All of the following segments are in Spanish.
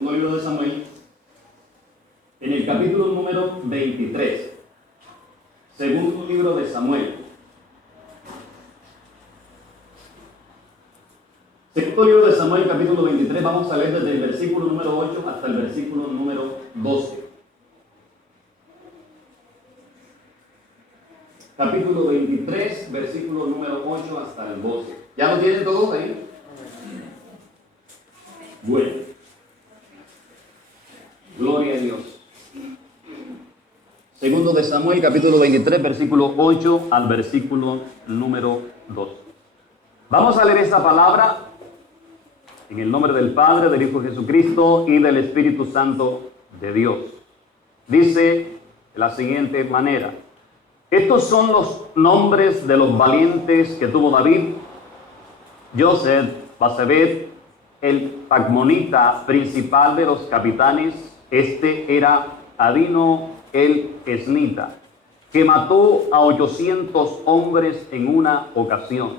Libro de Samuel, en el capítulo número 23, segundo libro de Samuel. Segundo libro de Samuel, capítulo 23, vamos a leer desde el versículo número 8 hasta el versículo número 12. Capítulo 23, versículo número 8 hasta el 12. ¿Ya lo tienen todos ahí? Bueno. Gloria a Dios. Segundo de Samuel, capítulo 23, versículo 8 al versículo número 12. Vamos a leer esta palabra en el nombre del Padre, del Hijo Jesucristo y del Espíritu Santo de Dios. Dice de la siguiente manera: estos son los nombres de los valientes que tuvo David: Joseph, Basebet, el Pacmonita, principal de los capitanes. Este era Adino el Esnita, que mató a 800 hombres en una ocasión.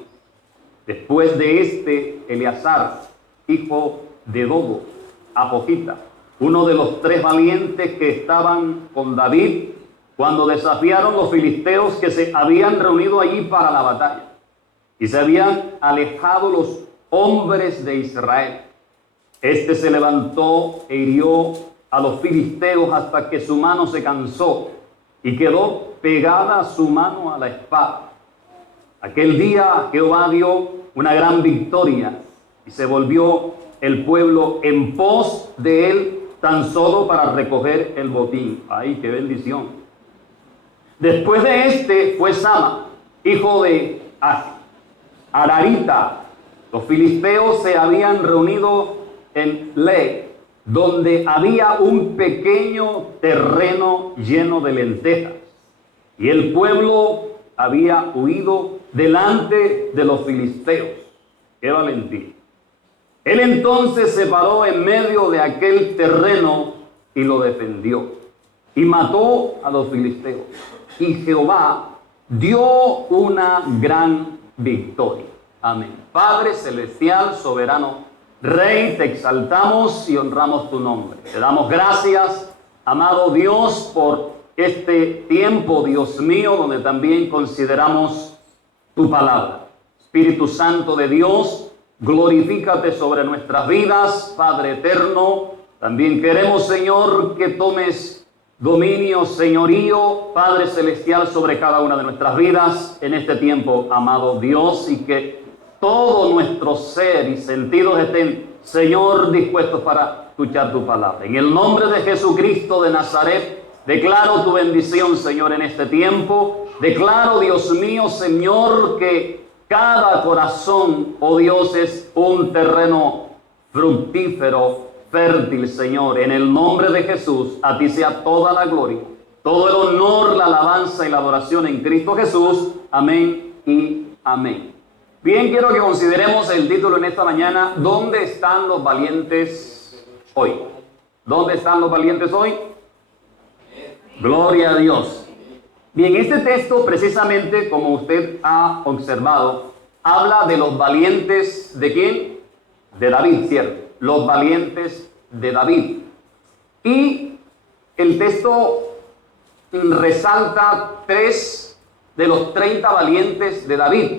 Después de este, Eleazar, hijo de Dodo, Apojita, uno de los 3 valientes que estaban con David cuando desafiaron los filisteos que se habían reunido allí para la batalla, y se habían alejado los hombres de Israel. Este se levantó e hirió a los filisteos hasta que su mano se cansó y quedó pegada su mano a la espada. Aquel día Jehová dio una gran victoria y se volvió el pueblo en pos de él tan solo para recoger el botín. ¡Ay, qué bendición! Después de este fue Sama, hijo de Ararita. Los filisteos se habían reunido en Le, donde había un pequeño terreno lleno de lentejas, y el pueblo había huido delante de los filisteos. ¡Qué valentía! Él entonces se paró en medio de aquel terreno y lo defendió, y mató a los filisteos, y Jehová dio una gran victoria. Amén. Padre celestial, soberano Rey, te exaltamos y honramos tu nombre. Te damos gracias, amado Dios, por este tiempo, Dios mío, donde también consideramos tu palabra. Espíritu Santo de Dios, glorifícate sobre nuestras vidas, Padre eterno. También queremos, Señor, que tomes dominio, señorío, Padre celestial, sobre cada una de nuestras vidas en este tiempo, amado Dios, y que todo nuestro ser y sentidos estén, Señor, dispuestos para escuchar tu palabra. En el nombre de Jesucristo de Nazaret, declaro tu bendición, Señor, en este tiempo. Declaro, Dios mío, Señor, que cada corazón, oh Dios, es un terreno fructífero, fértil, Señor. En el nombre de Jesús, a ti sea toda la gloria, todo el honor, la alabanza y la adoración en Cristo Jesús. Amén y amén. Bien, quiero que consideremos el título en esta mañana: ¿dónde están los valientes hoy? ¿Dónde están los valientes hoy? Gloria a Dios. Bien, este texto precisamente, como usted ha observado, habla de los valientes, ¿de quién? De David, ¿cierto? Los valientes de David. Y el texto resalta 3 de los 30 valientes de David,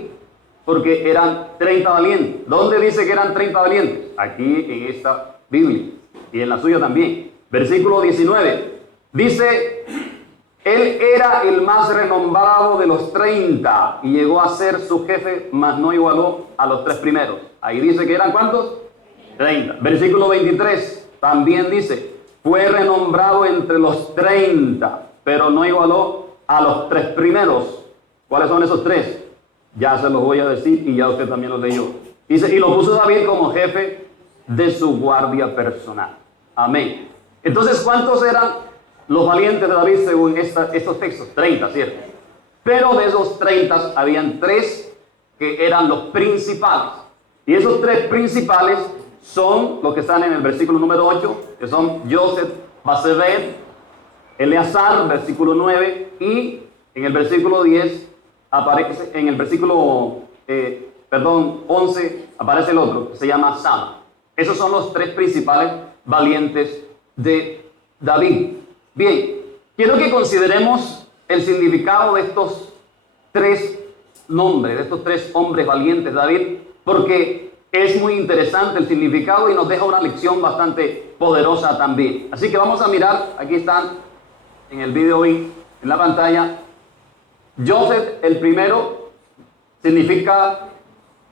porque eran 30 valientes. ¿Dónde dice que eran 30 valientes? Aquí en esta Biblia, y en la suya también. Versículo 19, dice: él era el más renombrado de los 30, y llegó a ser su jefe, mas no igualó a los 3 primeros. Ahí dice que eran ¿cuántos? 30. Versículo 23, también dice: fue renombrado entre los 30, pero no igualó a los 3 primeros. ¿Cuáles son esos 3? Ya se los voy a decir y ya usted también los leyó. Dice: y lo puso David como jefe de su guardia personal. Amén. Entonces, ¿cuántos eran los valientes de David según estos textos? 30, ¿cierto? Pero de esos 30 habían 3 que eran los principales. Y esos 3 principales son los que están en el versículo número 8, que son Joseph, Basebet, Eleazar, versículo 9, y en el versículo 10 aparece, en el versículo 11 aparece el otro, que se llama Sama. Esos son los 3 principales valientes de David. Bien, quiero que consideremos el significado de estos tres nombres, de estos tres hombres valientes de David, porque es muy interesante el significado y nos deja una lección bastante poderosa también. Así que vamos a mirar, aquí están en el video en la pantalla. Joseph, el primero, significa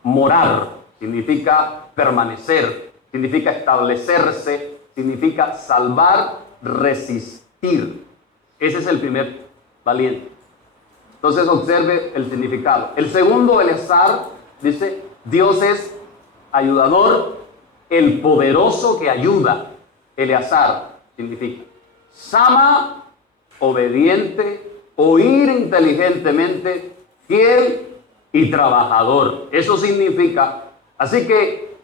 morar, significa permanecer, significa establecerse, significa salvar, resistir. Ese es el primer valiente. Entonces observe el significado. El segundo, Eleazar, dice, Dios es ayudador, el poderoso que ayuda. Eleazar significa. Sama, obediente, oír inteligentemente, fiel y trabajador. Eso significa. Así que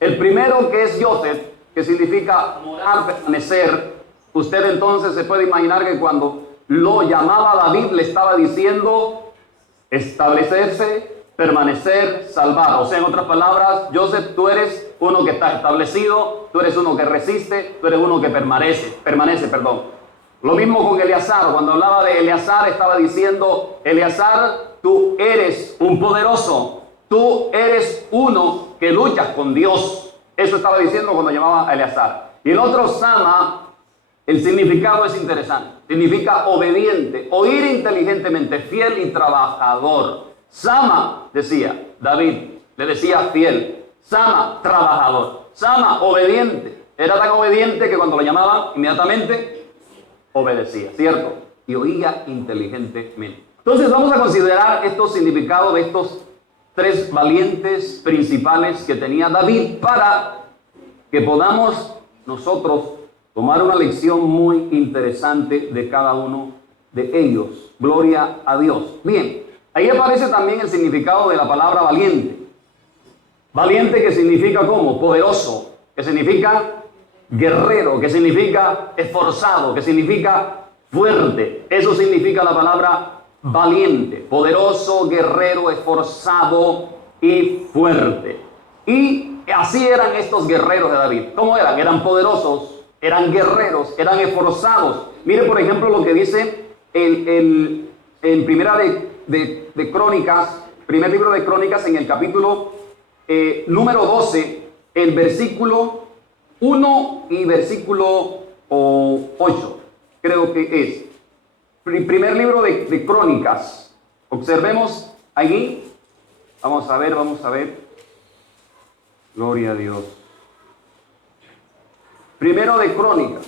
el primero, que es Joseph, que significa morar, permanecer, usted entonces se puede imaginar que cuando lo llamaba David le estaba diciendo establecerse, permanecer, salvar. O sea, en otras palabras, Joseph, tú eres uno que está establecido, tú eres uno que resiste, tú eres uno que permanece. Lo mismo con Eleazar. Cuando hablaba de Eleazar, estaba diciendo, Eleazar, tú eres un poderoso, tú eres uno que luchas con Dios. Eso estaba diciendo cuando llamaba a Eleazar. Y el otro, Sama, el significado es interesante. Significa obediente, oír inteligentemente, fiel y trabajador. Sama, decía David, le decía fiel. Sama, trabajador. Sama, obediente. Era tan obediente que cuando lo llamaban, inmediatamente obedecía, ¿cierto? Y oía inteligentemente. Entonces vamos a considerar estos significados de estos tres valientes principales que tenía David para que podamos nosotros tomar una lección muy interesante de cada uno de ellos. Gloria a Dios. Bien, ahí aparece también el significado de la palabra valiente. Valiente, que significa ¿cómo? Poderoso, que significa guerrero, que significa esforzado, que significa fuerte. Eso significa la palabra valiente, poderoso, guerrero, esforzado y fuerte. Y así eran estos guerreros de David. ¿Cómo eran? Eran poderosos, eran guerreros, eran esforzados. Mire, por ejemplo, lo que dice en Primera de Crónicas, primer libro de Crónicas, en el capítulo número 12, el versículo 1 y versículo 8, creo que es. Primer libro de Crónicas. Observemos allí. Vamos a ver. Gloria a Dios. Primero de Crónicas.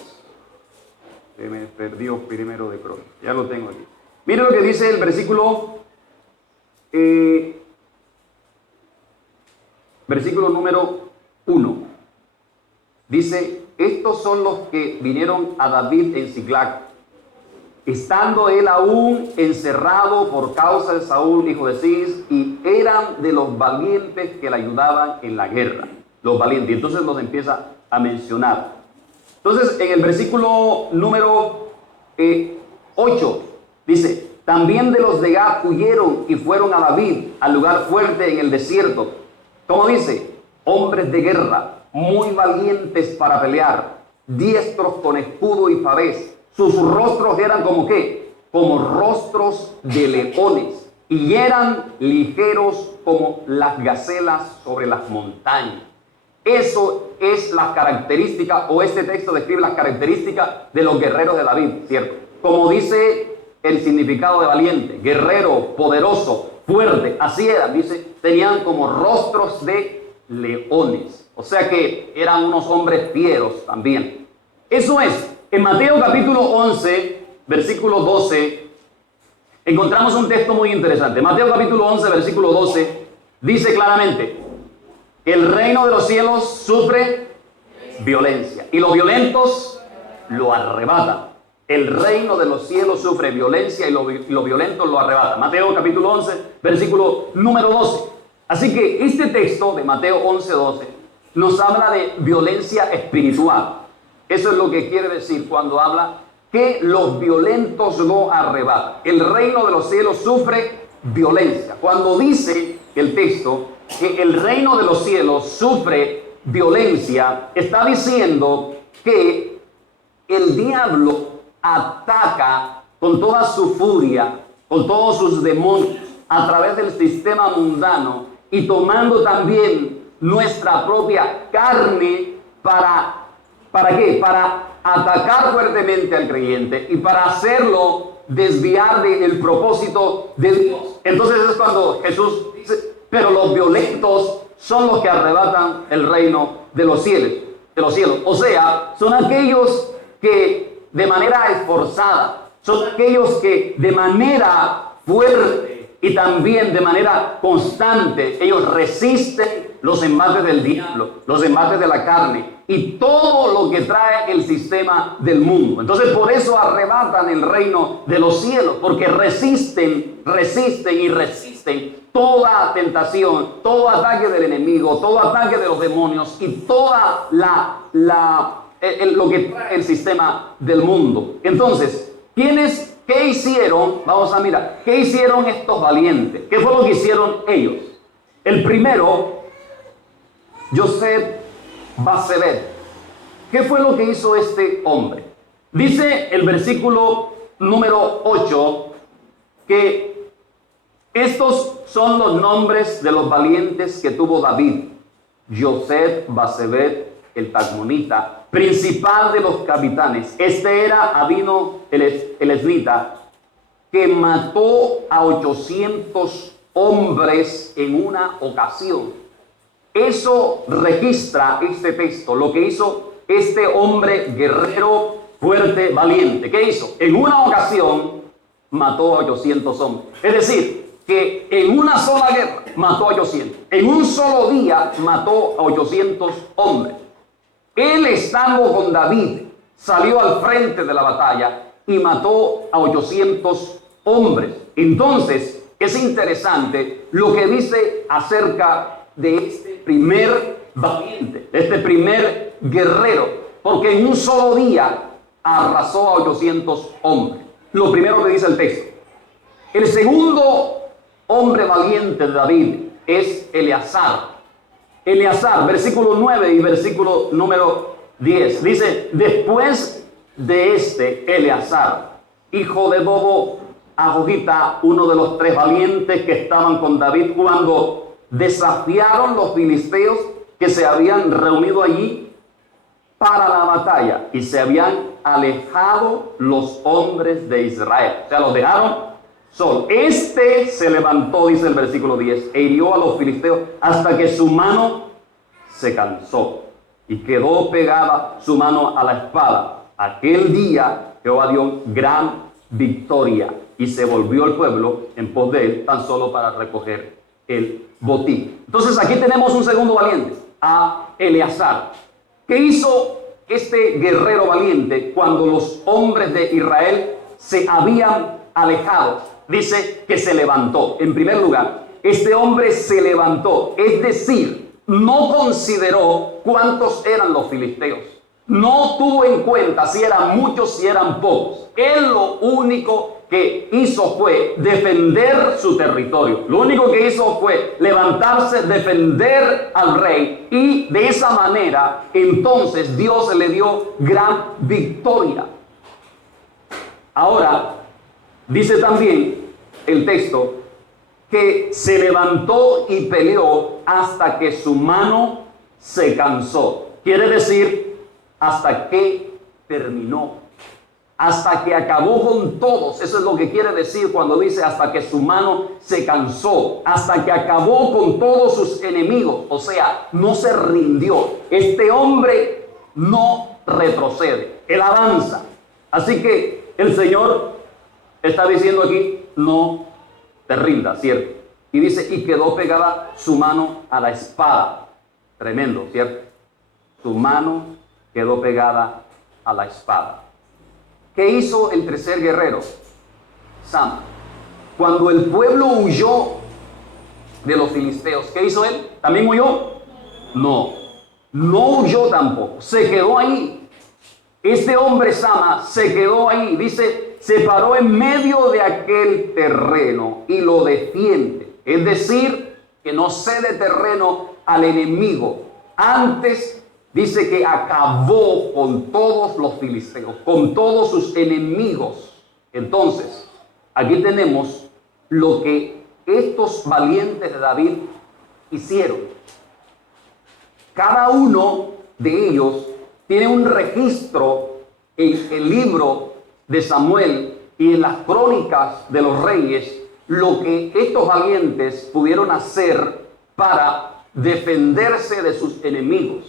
Se me perdió Primero de Crónicas. Ya lo tengo aquí. Mire lo que dice el versículo número 1. Dice, estos son los que vinieron a David en Siclag, estando él aún encerrado por causa de Saúl, hijo de Cis, y eran de los valientes que le ayudaban en la guerra. Los valientes. Entonces los empieza a mencionar. Entonces, en el versículo número 8, dice, también de los de Gad huyeron y fueron a David, al lugar fuerte en el desierto. ¿Cómo dice? Hombres de guerra, muy valientes para pelear, diestros con escudo y pavés. Sus rostros eran como ¿qué? Como rostros de leones, y eran ligeros como las gacelas sobre las montañas. Eso es la característica, o este texto describe las características de los guerreros de David, ¿cierto? Como dice el significado de valiente, guerrero, poderoso, fuerte, así eran, dice, tenían como rostros de leones. O sea que eran unos hombres fieros también. Eso es, en Mateo capítulo 11, versículo 12, encontramos un texto muy interesante. Mateo capítulo 11, versículo 12, dice claramente, el reino de los cielos sufre violencia y los violentos lo arrebatan. El reino de los cielos sufre violencia y los violentos lo arrebatan. Mateo capítulo 11, versículo número 12. Así que este texto de Mateo 11, 12 nos habla de violencia espiritual. Eso es lo que quiere decir cuando habla que los violentos lo arrebatan. El reino de los cielos sufre violencia. Cuando dice el texto que el reino de los cielos sufre violencia, está diciendo que el diablo ataca con toda su furia, con todos sus demonios, a través del sistema mundano y tomando también nuestra propia carne ¿para qué? Para atacar fuertemente al creyente y para hacerlo desviar del propósito de Dios. Entonces es cuando Jesús dice, pero los violentos son los que arrebatan el reino de los cielos. O sea, son aquellos que de manera esforzada, son aquellos que de manera fuerte y también de manera constante, ellos resisten los embates del diablo, los embates de la carne y todo lo que trae el sistema del mundo. Entonces por eso arrebatan el reino de los cielos, porque resisten toda tentación, todo ataque del enemigo, todo ataque de los demonios y toda lo que trae el sistema del mundo. Entonces, ¿qué hicieron? Vamos a mirar, ¿qué hicieron estos valientes? ¿Qué fue lo que hicieron ellos? El primero, Joseph Basebet. ¿Qué fue lo que hizo este hombre? Dice el versículo número 8 que estos son los nombres de los valientes que tuvo David. Joseph Basebet, el Tacmonita, principal de los capitanes. Este era Abino el esnita, que mató a 800 hombres en una ocasión. Eso registra este texto, lo que hizo este hombre guerrero, fuerte, valiente. ¿Qué hizo? En una ocasión mató a 800 hombres. Es decir, que en una sola guerra mató a 800. En un solo día mató a 800 hombres. Él, estando con David, salió al frente de la batalla y mató a 800 hombres. Entonces, es interesante lo que dice acerca de este primer valiente, de este primer guerrero, porque en un solo día arrasó a 800 hombres. Lo primero que dice el texto. El segundo hombre valiente de David es Eleazar. Eleazar, versículo 9 y versículo número 10. Dice, después de este Eleazar, hijo de Dodo, Ahojita, uno de los 3 valientes que estaban con David cuando desafiaron los filisteos que se habían reunido allí para la batalla y se habían alejado los hombres de Israel. O sea, los dejaron solos. Este se levantó, dice el versículo 10, e hirió a los filisteos hasta que su mano se cansó y quedó pegada su mano a la espada. Aquel día Jehová dio gran victoria y se volvió el pueblo en pos de él tan solo para recoger el botín. Entonces aquí tenemos un segundo valiente, a Eleazar. ¿Qué hizo este guerrero valiente cuando los hombres de Israel se habían alejado? Dice que se levantó. En primer lugar, este hombre se levantó, es decir, no consideró cuántos eran los filisteos. No tuvo en cuenta si eran muchos, si eran pocos. Él lo único que hizo fue defender su territorio. Lo único que hizo fue levantarse, defender al rey. Y de esa manera, entonces, Dios le dio gran victoria. Ahora, dice también el texto que se levantó y peleó hasta que su mano se cansó. Quiere decir, hasta que terminó. Hasta que acabó con todos. Eso es lo que quiere decir cuando dice hasta que su mano se cansó. Hasta que acabó con todos sus enemigos. O sea, no se rindió. Este hombre no retrocede. Él avanza. Así que el Señor está diciendo aquí, no te rindas, ¿cierto? Y dice, y quedó pegada su mano a la espada. Tremendo, ¿cierto? Su mano quedó pegada a la espada. ¿Qué hizo el tercer guerrero? Sam. Cuando el pueblo huyó de los filisteos, ¿qué hizo él? ¿También huyó? No, no huyó tampoco. Se quedó ahí. Este hombre Sama se quedó ahí. Dice, se paró en medio de aquel terreno y lo defiende. Es decir, que no cede terreno al enemigo. Antes dice que acabó con todos los filisteos, con todos sus enemigos. Entonces, aquí tenemos lo que estos valientes de David hicieron. Cada uno de ellos tiene un registro en el libro de Samuel y en las crónicas de los reyes, lo que estos valientes pudieron hacer para defenderse de sus enemigos.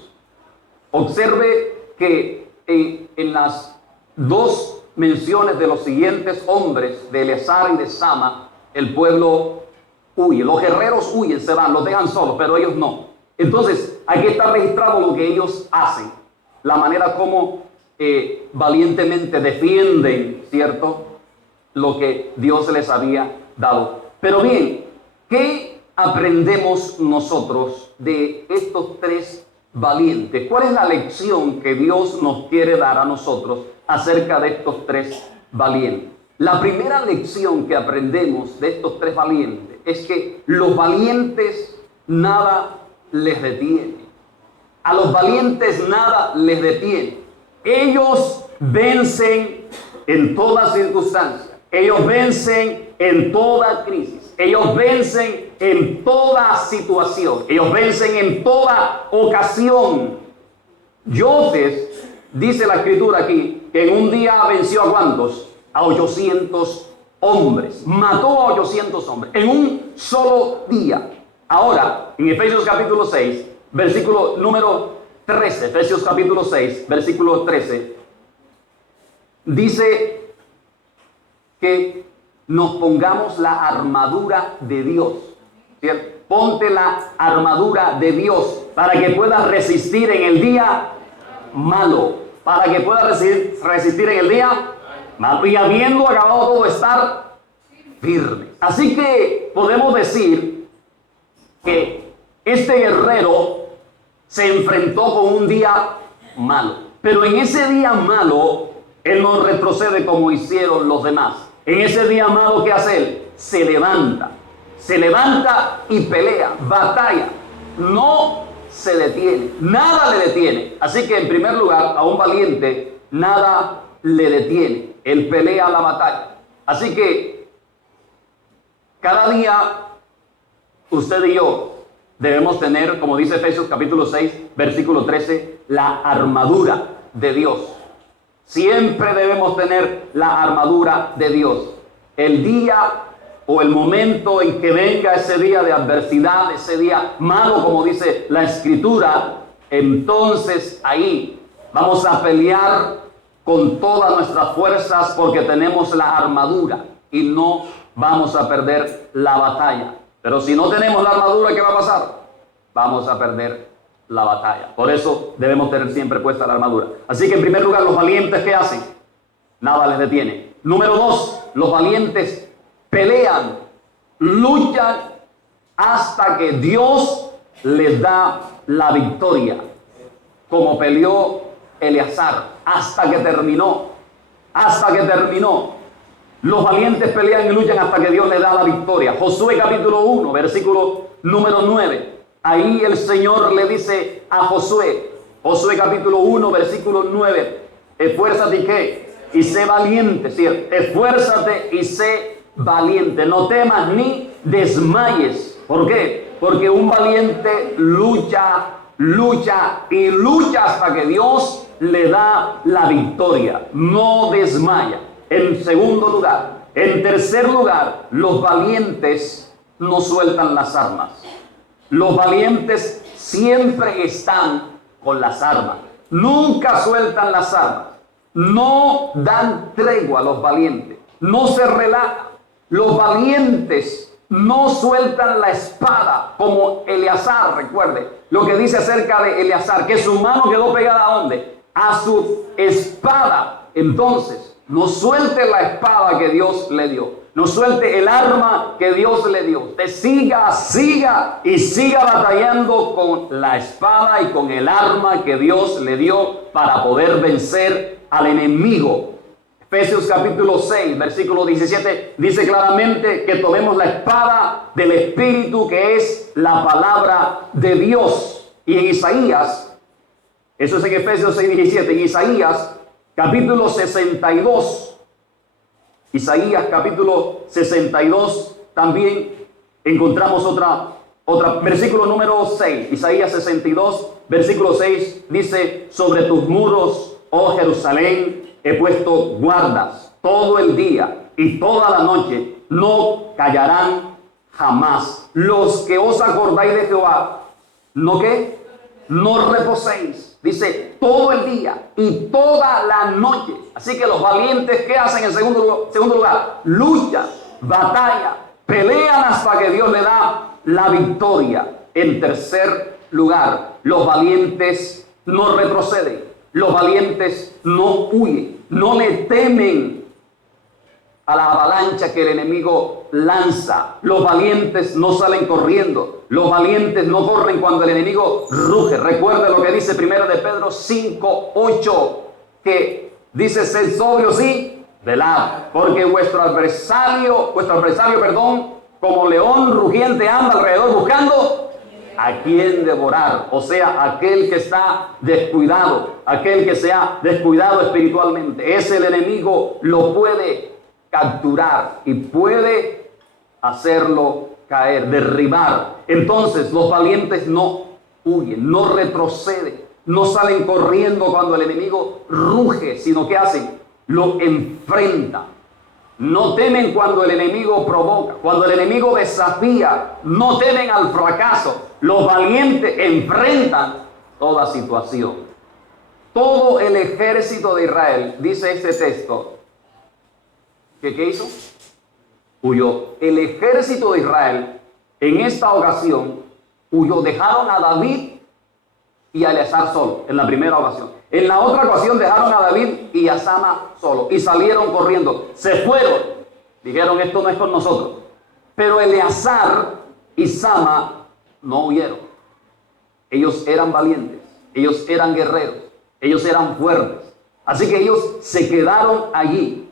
Observe que en las dos menciones de los siguientes hombres, de Eleazar y de Sama, el pueblo huye. Los guerreros huyen, se van, los dejan solos, pero ellos no. Entonces, aquí está registrado lo que ellos hacen, la manera como valientemente defienden, ¿cierto?, lo que Dios les había dado. Pero bien, ¿qué aprendemos nosotros de estos tres valientes? ¿Cuál es la lección que Dios nos quiere dar a nosotros acerca de estos tres valientes? La primera lección que aprendemos de estos tres valientes es que los valientes nada les detiene. A los valientes nada les detiene. Ellos vencen en toda circunstancia. Ellos vencen en toda crisis. Ellos vencen en toda situación. Ellos vencen en toda ocasión. José, dice la escritura aquí, que en un día venció ¿a cuántos? A 800 hombres. Mató a 800 hombres en un solo día. Ahora, en Efesios capítulo 6, versículo número 13, Efesios capítulo 6, versículo 13, dice que nos pongamos la armadura de Dios, ¿cierto? Ponte la armadura de Dios para que puedas resistir en el día malo, para que puedas resistir en el día malo y habiendo acabado todo estar firme. Así que podemos decir que este guerrero se enfrentó con un día malo, pero en ese día malo él no retrocede como hicieron los demás. En ese día malo, ¿qué hace él? Se levanta y pelea, batalla, no se detiene, nada le detiene. Así que en primer lugar, a un valiente nada le detiene, él pelea la batalla. Así que cada día usted y yo debemos tener, como dice Efesios capítulo 6, versículo 13, la armadura de Dios. Siempre debemos tener la armadura de Dios. El día o el momento en que venga ese día de adversidad, ese día malo, como dice la Escritura, entonces ahí vamos a pelear con todas nuestras fuerzas porque tenemos la armadura y no vamos a perder la batalla. Pero si no tenemos la armadura, ¿qué va a pasar? Vamos a perder la batalla. Por eso debemos tener siempre puesta la armadura. Así que en primer lugar, los valientes, ¿qué hacen? Nada les detiene. Número 2, los valientes pelean, luchan hasta que Dios les da la victoria. Como peleó Eleazar, hasta que terminó. Los valientes pelean y luchan hasta que Dios les da la victoria. Josué capítulo 1, versículo número 9. Ahí el Señor le dice a Josué, Josué capítulo 1, versículo 9, esfuérzate y ¿qué? Y sé valiente, ¿cierto? Esfuérzate y sé valiente, no temas ni desmayes. ¿Por qué? Porque un valiente lucha hasta que Dios le da la victoria, no desmaya. En segundo lugar, en tercer lugar, los valientes no sueltan las armas. Los valientes siempre están con las armas. Nunca sueltan las armas. No dan tregua a los valientes. No se relajan. Los valientes no sueltan la espada como Eleazar. Recuerde lo que dice acerca de Eleazar, que su mano quedó pegada ¿a dónde? A su espada. Entonces, no suelte la espada que Dios le dio. No suelte el arma que Dios le dio. Usted siga batallando con la espada y con el arma que Dios le dio para poder vencer al enemigo. Efesios capítulo 6, versículo 17, dice claramente que tomemos la espada del Espíritu, que es la palabra de Dios. Y en Isaías Eso es en Efesios 6:17. En Isaías capítulo 62. Isaías capítulo 62 también encontramos otra. Versículo número 6. Isaías 62, versículo 6 dice: sobre tus muros, oh Jerusalén, he puesto guardas todo el día y toda la noche, no callarán jamás. Los que os acordáis de Jehová, ¿no qué? No reposéis. Dice todo el día y toda la noche. Así que los valientes, ¿qué hacen en segundo lugar? Luchan, batallan, pelean hasta que Dios le da la victoria. En tercer lugar, los valientes no retroceden. Los valientes no huyen, no le temen a la avalancha que el enemigo lanza. Los valientes no salen corriendo. Los valientes no corren cuando el enemigo ruge. Recuerde lo que dice 1 de Pedro 5:8, que dice: sed sobrios y velad, porque vuestro adversario, como león rugiente anda alrededor buscando a quien devorar. O sea, aquel que está descuidado, aquel que se ha descuidado espiritualmente. Ese el enemigo lo puede capturar y puede hacerlo caer, derribar. Entonces los valientes no huyen, no retroceden, no salen corriendo cuando el enemigo ruge, sino que hacen, lo enfrentan. No temen cuando el enemigo provoca, cuando el enemigo desafía, no temen al fracaso. Los valientes enfrentan toda situación. Todo el ejército de Israel, dice este texto, ¿qué hizo? Huyó. El ejército de Israel en esta ocasión huyó. Dejaron a David y a Eleazar solo en la primera ocasión. En la otra ocasión dejaron a David y a Sama solo y salieron corriendo. Se fueron. Dijeron: esto no es con nosotros. Pero Eleazar y Sama no huyeron. Ellos eran valientes. Ellos eran guerreros. Ellos eran fuertes. Así que ellos se quedaron allí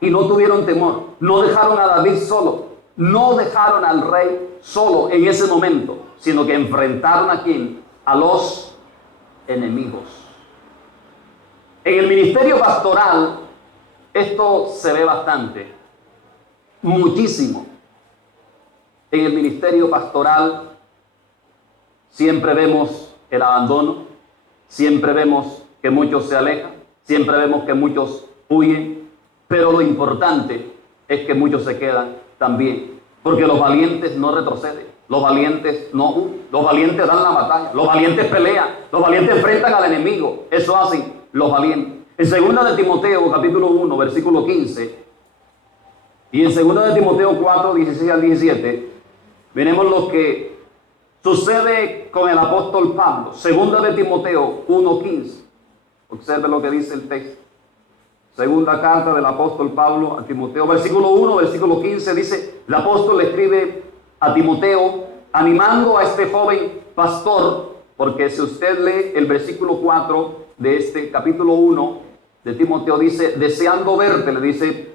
y no tuvieron temor. No dejaron a David solo. No dejaron al rey solo en ese momento, sino que enfrentaron a quién? A los enemigos. En el ministerio pastoral esto se ve bastante, muchísimo. En el ministerio pastoral siempre vemos el abandono, siempre vemos que muchos se alejan, siempre vemos que muchos huyen, pero lo importante es que muchos se quedan también, porque los valientes no retroceden, los valientes no huyen, los valientes dan la batalla, los valientes pelean, los valientes enfrentan al enemigo. Eso hacen los valientes. En 2 de Timoteo capítulo 1 versículo 15 y en 2 de Timoteo 4, 16 al 17 veremos lo que sucede con el apóstol Pablo. 2 de Timoteo 1, 15. Observe lo que dice el texto. Segunda carta del apóstol Pablo a Timoteo, versículo 1, versículo 15, dice: el apóstol le escribe a Timoteo animando a este joven pastor, porque si usted lee el versículo 4 de este capítulo 1 de Timoteo, dice: deseando verte, le dice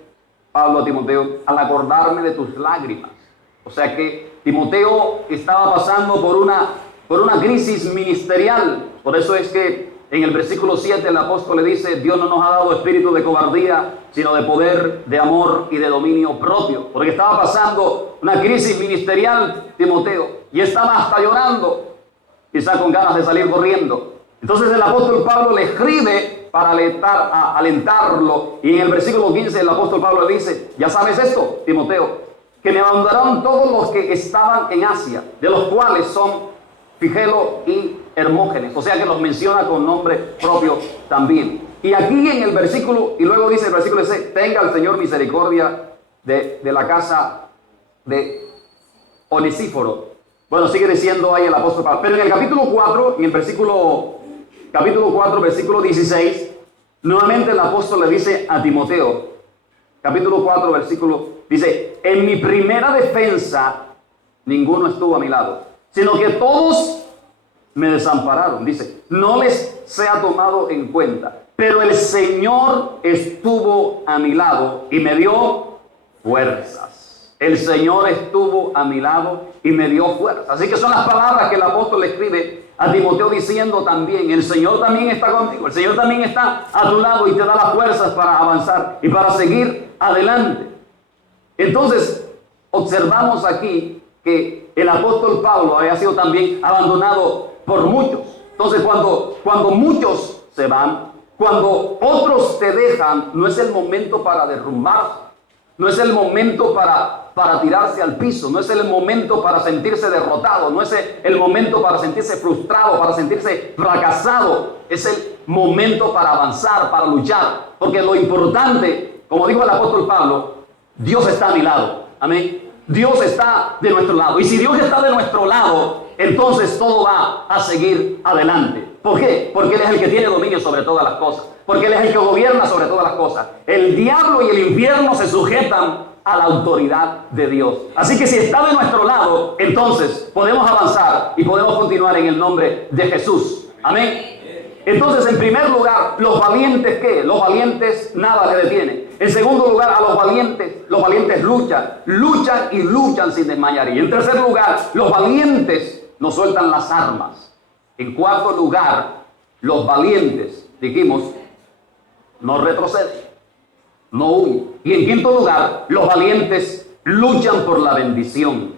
Pablo a Timoteo, al acordarme de tus lágrimas. O sea que Timoteo estaba pasando por una crisis ministerial. Por eso es que en el versículo 7 el apóstol le dice: Dios no nos ha dado espíritu de cobardía, sino de poder, de amor y de dominio propio. Porque estaba pasando una crisis ministerial Timoteo y estaba hasta llorando, quizá con ganas de salir corriendo. Entonces el apóstol Pablo le escribe para alentarlo, y en el versículo 15 el apóstol Pablo le dice: ya sabes esto, Timoteo, que me abandonaron todos los que estaban en Asia, de los cuales son Figelo y Hermógenes. O sea que los menciona con nombre propio también. Y aquí en el versículo, y luego dice el versículo 6: tenga el Señor misericordia de la casa de Onesíforo. Bueno, sigue diciendo ahí el apóstol Pablo. Pero en el capítulo 4, en el capítulo 4, versículo 16, nuevamente el apóstol le dice a Timoteo, capítulo 4, versículo, dice: en mi primera defensa ninguno estuvo a mi lado, sino que todos me desampararon. Dice: no les sea tomado en cuenta, pero el Señor estuvo a mi lado y me dio fuerzas. El Señor estuvo a mi lado y me dio fuerzas. Así que son las palabras que el apóstol le escribe a Timoteo diciendo también, el Señor también está contigo, el Señor también está a tu lado y te da las fuerzas para avanzar y para seguir adelante. Entonces, observamos aquí que el apóstol Pablo había sido también abandonado por muchos. Entonces, cuando muchos se van, cuando otros te dejan, no es el momento para derrumbarse, no es el momento para tirarse al piso, no es el momento para sentirse derrotado, no es el momento para sentirse frustrado, para sentirse fracasado. Es el momento para avanzar, para luchar, porque lo importante, como dijo el apóstol Pablo, Dios está a mi lado. Amén. Dios está de nuestro lado. Y si Dios está de nuestro lado, entonces todo va a seguir adelante. ¿Por qué? Porque Él es el que tiene dominio sobre todas las cosas. Porque Él es el que gobierna sobre todas las cosas. El diablo y el infierno se sujetan a la autoridad de Dios. Así que si está de nuestro lado, entonces podemos avanzar y podemos continuar en el nombre de Jesús. Amén. Entonces, en primer lugar, los valientes, ¿qué? Los valientes nada le detiene. En segundo lugar, a los valientes luchan y luchan sin desmayar. Y en tercer lugar, los valientes no sueltan las armas. En cuarto lugar, los valientes, dijimos, no retroceden, no huyen. Y en quinto lugar, los valientes luchan por la bendición.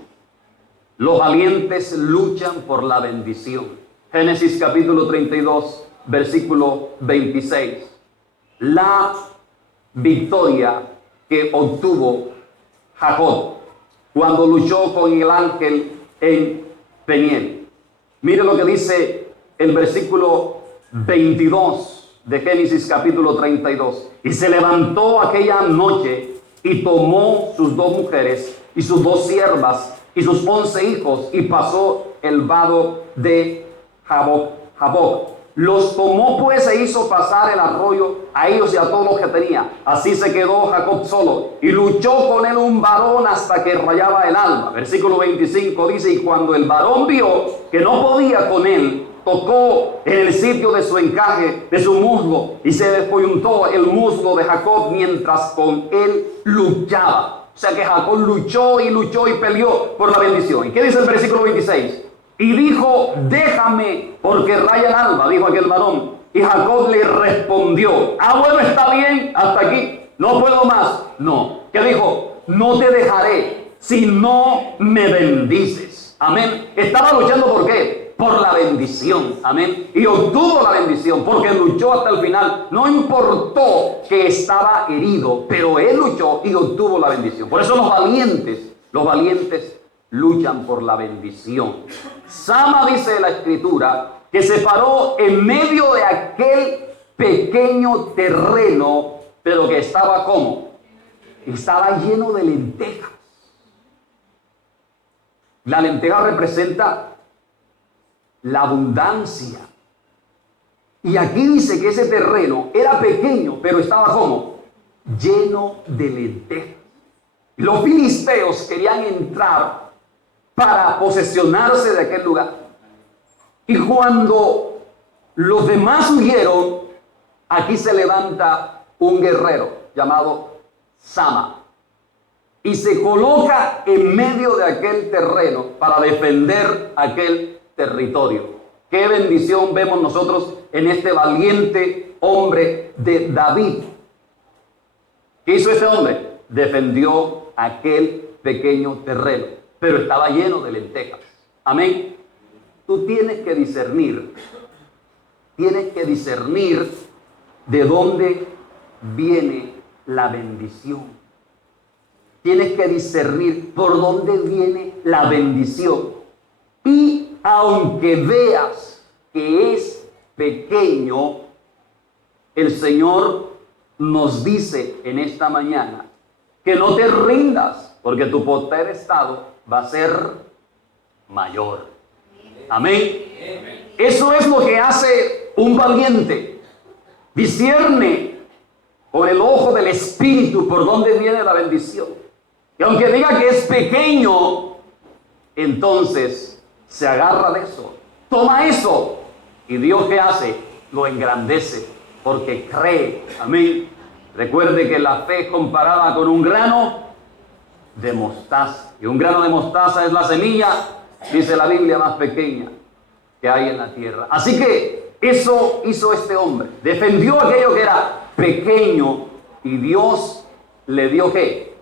Los valientes luchan por la bendición. Génesis capítulo 32. Versículo 26. La victoria que obtuvo Jacob cuando luchó con el ángel en Peniel. Mire lo que dice el versículo 22 de Génesis capítulo 32. Y se levantó aquella noche y tomó sus 2 mujeres y sus 2 siervas y sus 11 hijos y pasó el vado de Jaboc. Los tomó pues e hizo pasar el arroyo a ellos y a todos los que tenía. Así se quedó Jacob solo y luchó con él un varón hasta que rayaba el alba. Versículo 25 dice, y cuando el varón vio que no podía con él, tocó en el sitio de su encaje, de su muslo, y se descoyuntó el muslo de Jacob mientras con él luchaba. O sea que Jacob luchó y peleó por la bendición. ¿Y qué dice el versículo 26? Y dijo, déjame, porque raya el alba, dijo aquel varón. Y Jacob le respondió, bueno, está bien, hasta aquí, no puedo más. No, ¿qué dijo? No te dejaré si no me bendices. Amén. Estaba luchando ¿por qué? Por la bendición. Amén. Y obtuvo la bendición porque luchó hasta el final. No importó que estaba herido, pero él luchó y obtuvo la bendición. Por eso los valientes luchan por la bendición. Sama, dice la escritura, que se paró en medio de aquel pequeño terreno, pero que estaba ¿cómo? Estaba lleno de lentejas. La lenteja representa la abundancia. Y aquí dice que ese terreno era pequeño, pero estaba ¿cómo? Lleno de lentejas. Los filisteos querían entrar para posesionarse de aquel lugar. Y cuando los demás huyeron, aquí se levanta un guerrero llamado Sama y se coloca en medio de aquel terreno para defender aquel territorio. Qué bendición vemos nosotros en este valiente hombre de David. ¿Qué hizo este hombre? Defendió aquel pequeño terreno, pero estaba lleno de lentejas. Amén. Tú tienes que discernir de dónde viene la bendición. Tienes que discernir por dónde viene la bendición. Y aunque veas que es pequeño, el Señor nos dice en esta mañana que no te rindas, porque tu potestad va a ser mayor. Amén. Eso es lo que hace un valiente. Discierne con el ojo del Espíritu por dónde viene la bendición. Y aunque diga que es pequeño, entonces se agarra de eso. Toma eso. Y Dios, ¿qué hace? Lo engrandece porque cree. Amén. Recuerde que la fe es comparada con un grano de mostaza. Y un grano de mostaza es la semilla, dice la Biblia, más pequeña que hay en la tierra. Así que eso hizo este hombre. Defendió aquello que era pequeño y Dios le dio ¿qué?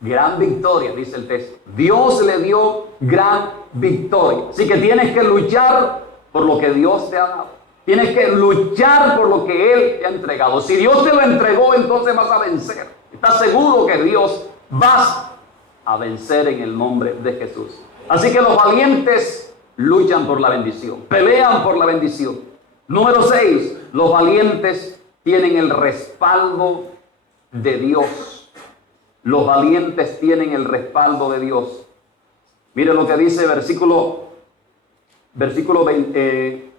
Gran victoria, dice el texto. Dios le dio gran victoria. Así que tienes que luchar por lo que Dios te ha dado. Tienes que luchar por lo que Él te ha entregado. Si Dios te lo entregó, entonces vas a vencer. ¿Estás seguro que Dios vas a vencer en el nombre de Jesús? Así que los valientes luchan por la bendición, pelean por la bendición. Número 6, los valientes tienen el respaldo de Dios. Los valientes tienen el respaldo de Dios. Mire lo que dice versículo 20,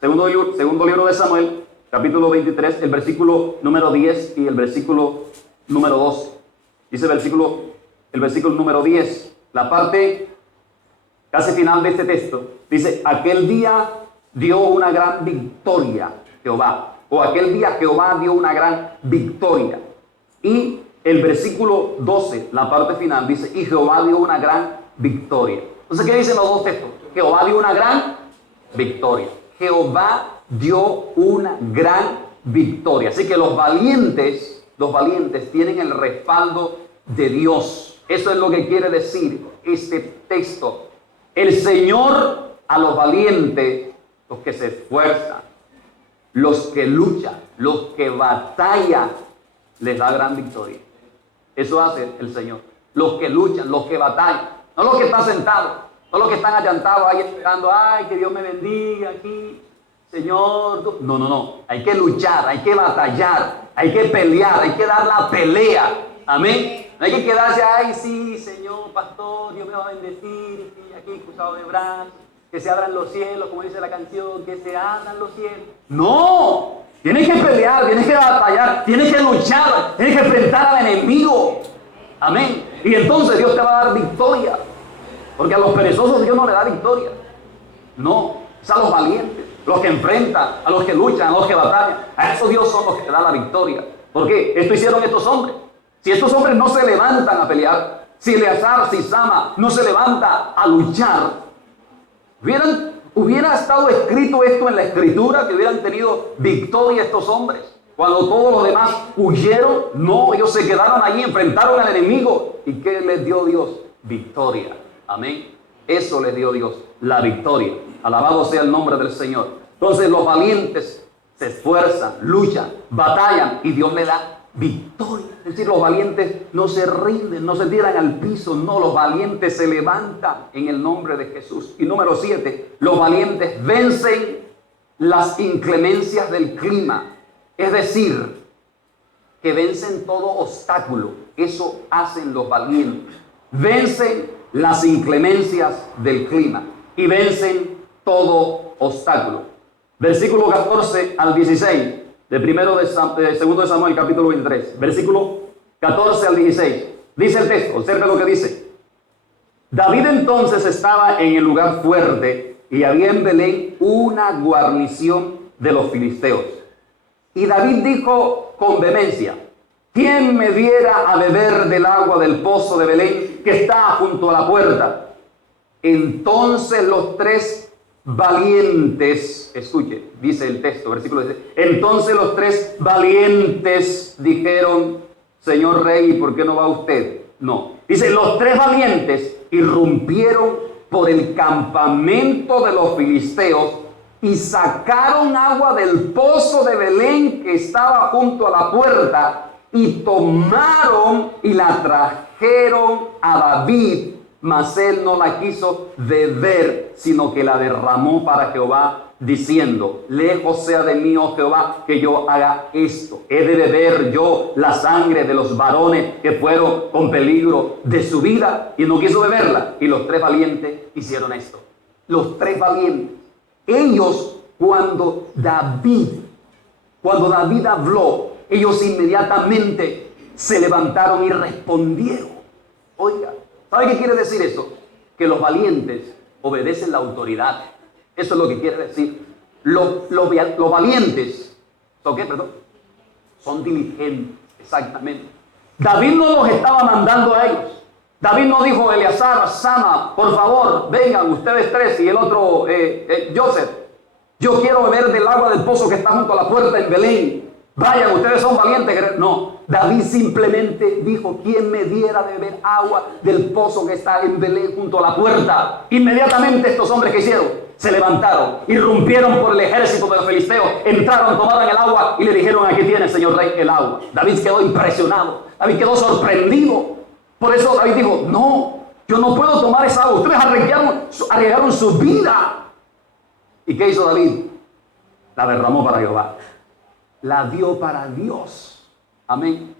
segundo libro de Samuel, capítulo 23, el versículo número 10 y el versículo número 12. Dice el versículo número 10, la parte casi final de este texto. Dice, aquel día dio una gran victoria Jehová, o aquel día Jehová dio una gran victoria. Y el versículo 12, la parte final, dice, y Jehová dio una gran victoria. Entonces, ¿qué dicen los dos textos? Jehová dio una gran victoria. Jehová dio una gran victoria. Así que los valientes tienen el respaldo de Dios. Eso es lo que quiere decir este texto. El Señor a los valientes, los que se esfuerzan, los que luchan, los que batallan, les da gran victoria. Eso hace el Señor. Los que luchan, los que batallan, no los que están sentados, no los que están allantados ahí esperando, ay, que Dios me bendiga aquí, Señor. No. Hay que luchar, hay que batallar, hay que pelear, hay que dar la pelea. Amén. No hay que quedarse, ay, sí, Señor, pastor, Dios me va a bendecir, y aquí cruzado de brazos, que se abran los cielos, como dice la canción, que se abran los cielos. No, tienes que pelear, tienes que batallar, tienes que luchar, tienes que enfrentar al enemigo. Amén. Y entonces Dios te va a dar victoria. Porque a los perezosos Dios no le da victoria. No, es a los valientes, los que enfrentan, a los que luchan, a los que batallan. A esos Dios son los que te dan la victoria. ¿Por qué? Esto hicieron estos hombres. Si estos hombres no se levantan a pelear, si Eleazar, si Sama no se levanta a luchar, hubiera estado escrito esto en la escritura, que hubieran tenido victoria estos hombres. Cuando todos los demás huyeron, no, ellos se quedaron allí, enfrentaron al enemigo. ¿Y qué les dio Dios? Victoria. Amén. Eso les dio Dios, la victoria. Alabado sea el nombre del Señor. Entonces los valientes se esfuerzan, luchan, batallan y Dios le da victoria. Es decir, los valientes no se rinden, no se tiran al piso, no, los valientes se levantan en el nombre de Jesús. Y número 7, los valientes vencen las inclemencias del clima. Es decir, que vencen todo obstáculo. Eso hacen los valientes. Vencen las inclemencias del clima y vencen todo obstáculo. Versículo 14 al 16 de segundo de Samuel, capítulo 23. Versículo 14 al 16. Dice el texto, observe lo que dice. David entonces estaba en el lugar fuerte y había en Belén una guarnición de los filisteos. Y David dijo con vehemencia, ¿quién me diera a beber del agua del pozo de Belén que está junto a la puerta? Entonces los tres valientes, escuche, dice el texto, versículo 16, entonces los tres valientes dijeron, Señor rey, ¿por qué no va usted? No, dice, los tres valientes irrumpieron por el campamento de los filisteos y sacaron agua del pozo de Belén que estaba junto a la puerta y tomaron y la trajeron a David, mas él no la quiso beber, sino que la derramó para Jehová, diciendo, lejos sea de mí, oh Jehová, que yo haga esto. He de beber yo la sangre de los varones que fueron con peligro de su vida, y no quiso beberla. Y los tres valientes hicieron esto. Los tres valientes. Ellos, cuando David habló, ellos inmediatamente se levantaron y respondieron. Oiga, ¿sabe qué quiere decir eso? Que los valientes obedecen la autoridad. Eso es lo que quiere decir. Los valientes, ¿son qué, perdón? Son diligentes, exactamente. David no los estaba mandando a ellos. David no dijo, Eleazar, Sama, por favor, vengan ustedes tres y el otro, Joseph. Yo quiero beber del agua del pozo que está junto a la puerta en Belén. Vayan, ustedes son valientes. No, David simplemente dijo, ¿quién me diera de beber agua del pozo que está en Belén junto a la puerta? Inmediatamente estos hombres que hicieron, se levantaron, irrumpieron por el ejército de los filisteos, entraron, tomaron el agua y le dijeron, aquí tiene, señor rey, el agua. David quedó impresionado, David quedó sorprendido. Por eso David dijo, no, yo no puedo tomar esa agua. Ustedes arriesgaron su vida. ¿Y qué hizo David? La derramó para Jehová. La dio para Dios. Amén.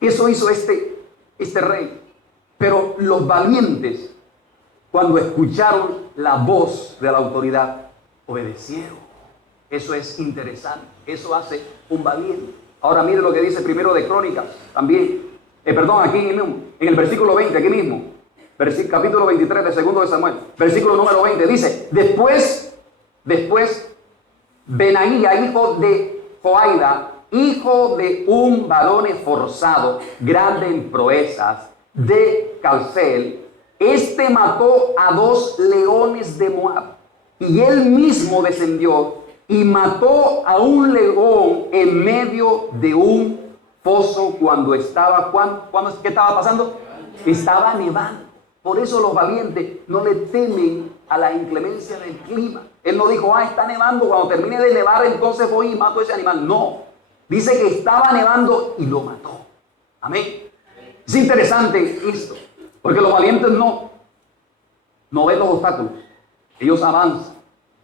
Eso hizo este rey. Pero los valientes, cuando escucharon la voz de la autoridad, obedecieron. Eso es interesante. Eso hace un valiente. Ahora mire lo que dice Primero de Crónicas también. Aquí mismo, en el versículo 20, aquí mismo. Capítulo 23 de Segundo de Samuel. Versículo número 20. Dice, después, Benaía, hijo de Joaida, hijo de un varón esforzado, grande en proezas, de Calcel, este mató a 2 leones de Moab, y él mismo descendió y mató a un león en medio de un pozo cuando estaba, ¿qué estaba pasando? Estaba nevando. Por eso los valientes no le temen a la inclemencia del clima. Él no dijo, está nevando, cuando termine de nevar entonces voy y mato a ese animal. No, dice que estaba nevando y lo mató. Amén. Es interesante esto, porque los valientes no ven los obstáculos, ellos avanzan.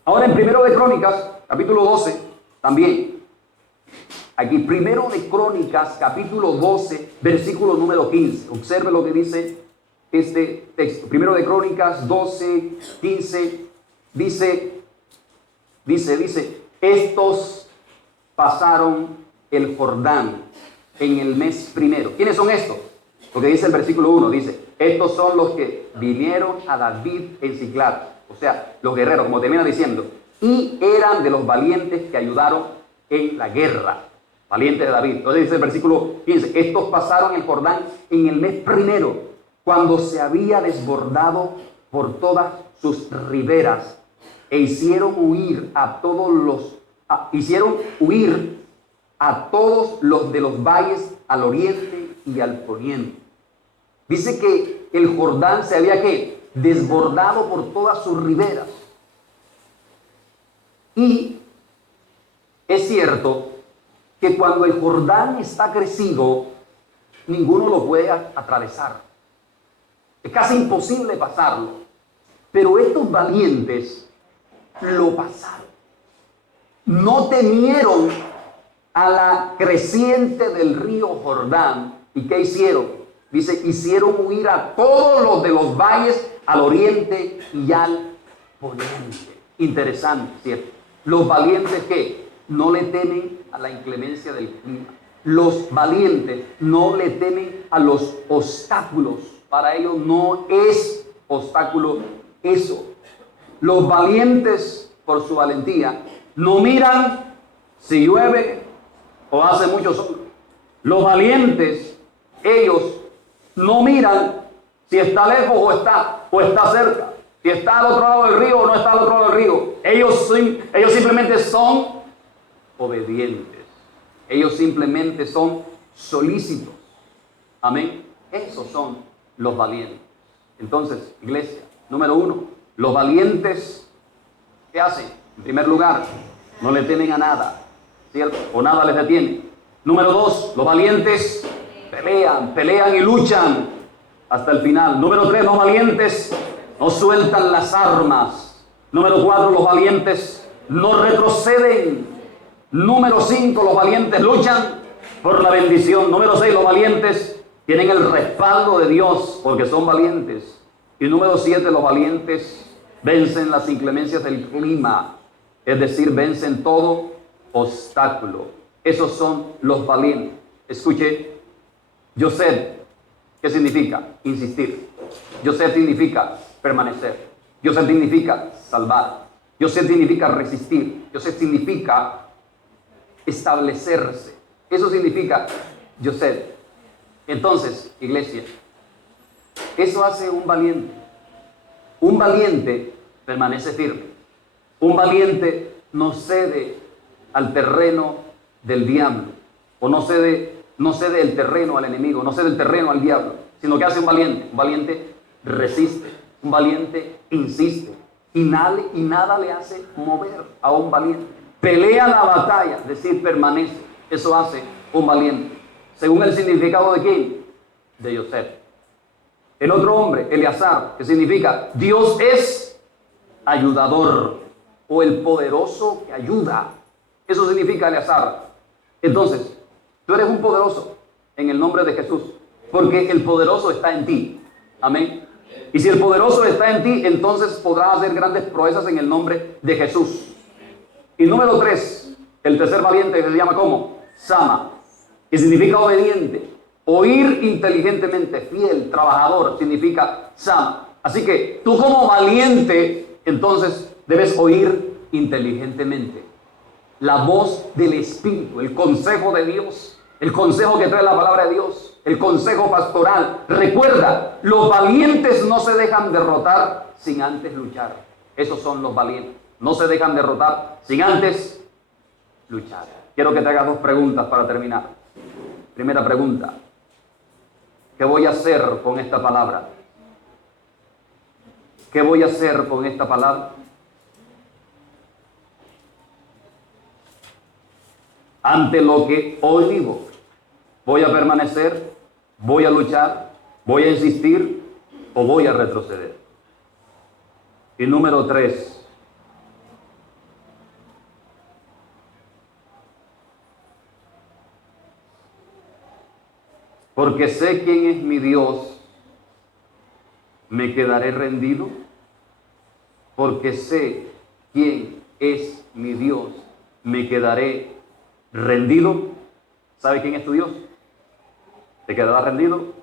Ahora en Primero de Crónicas, capítulo 12, también. Aquí, Primero de Crónicas, capítulo 12, versículo número 15. Observe lo que dice este texto. Primero de Crónicas 12, 15. Dice, estos pasaron el Jordán en el mes primero. ¿Quiénes son estos? Lo que dice el versículo 1, dice, estos son los que vinieron a David en Siclag. O sea, los guerreros, como termina diciendo, y eran de los valientes que ayudaron en la guerra. Valiente de David. Entonces dice el versículo 15, estos pasaron el Jordán en el mes primero, cuando se había desbordado por todas sus riberas, e hicieron huir a todos los de los valles al oriente y al poniente. Dice que el Jordán se había desbordado por todas sus riberas. Y es cierto que cuando el Jordán está crecido, ninguno lo puede atravesar. Es casi imposible pasarlo. Pero estos valientes lo pasaron. No temieron a la creciente del río Jordán. ¿Y qué hicieron? Dice, hicieron huir a todos los de los valles al oriente y al poniente. Interesante, ¿cierto? Los valientes que no le temen a la inclemencia del clima. Los valientes no le temen a los obstáculos. Para ellos no es obstáculo eso. Los valientes, por su valentía, no miran si llueve o hace mucho sol. Los valientes, ellos no miran si está lejos o está cerca, si está al otro lado del río o no está al otro lado del río. Ellos simplemente son obedientes. Ellos simplemente son solícitos. Amén. Esos son los valientes. Entonces, iglesia, número 1, los valientes, ¿qué hacen? En primer lugar, no le temen a nada, ¿cierto? O nada les detiene. Número 2, los valientes pelean y luchan hasta el final. Número 3, los valientes no sueltan las armas. Número 4, los valientes no retroceden. Número 5, los valientes luchan por la bendición. Número 6, los valientes tienen el respaldo de Dios porque son valientes. Y número 7, los valientes vencen las inclemencias del clima, es decir, vencen todo obstáculo. Esos son los valientes. Escuche, Yosed, ¿qué significa? Insistir. Yosed significa permanecer. Yosed significa salvar. Yosed significa resistir. Yosed significa establecerse. Eso significa Yosed. Entonces, iglesia, Eso hace un valiente. Un valiente permanece firme. Un valiente no cede al terreno del diablo, o no cede el terreno al enemigo, no cede el terreno al diablo, sino que hace un valiente. Un valiente resiste, un valiente insiste, y nada le hace mover a un valiente. Pelea la batalla, es decir, permanece. Eso hace un valiente. Según el significado de quién, de Yosef. El otro hombre, Eleazar, que significa Dios es ayudador, o el poderoso que ayuda. Eso significa Eleazar. Entonces, tú eres un poderoso en el nombre de Jesús, porque el poderoso está en ti. Amén. Y si el poderoso está en ti, entonces podrás hacer grandes proezas en el nombre de Jesús. Y número 3, el tercer valiente, que se llama ¿cómo? Sama, que significa obediente. Oír inteligentemente, fiel, trabajador, significa Sama. Así que tú como valiente, entonces debes oír inteligentemente la voz del Espíritu, el consejo de Dios, el consejo que trae la palabra de Dios, el consejo pastoral. Recuerda, los valientes no se dejan derrotar sin antes luchar. Esos son los valientes. No se dejan derrotar sin antes luchar. Quiero que te hagas 2 preguntas para terminar. Primera pregunta: ¿qué voy a hacer con esta palabra? ¿Qué voy a hacer con esta palabra? Ante lo que hoy vivo, ¿voy a permanecer? ¿Voy a luchar? ¿Voy a insistir? ¿O voy a retroceder? Y número 3, porque sé quién es mi Dios, ¿me quedaré rendido? Porque sé quién es mi Dios, ¿me quedaré rendido? ¿Sabe quién es tu Dios? ¿Te quedarás rendido?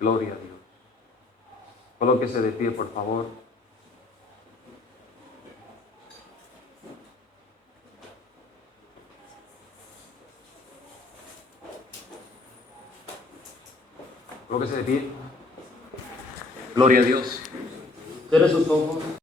Gloria a Dios. Colóquese de pie, por favor. Colóquese de pie. Gloria a Dios. Cierre sus ojos.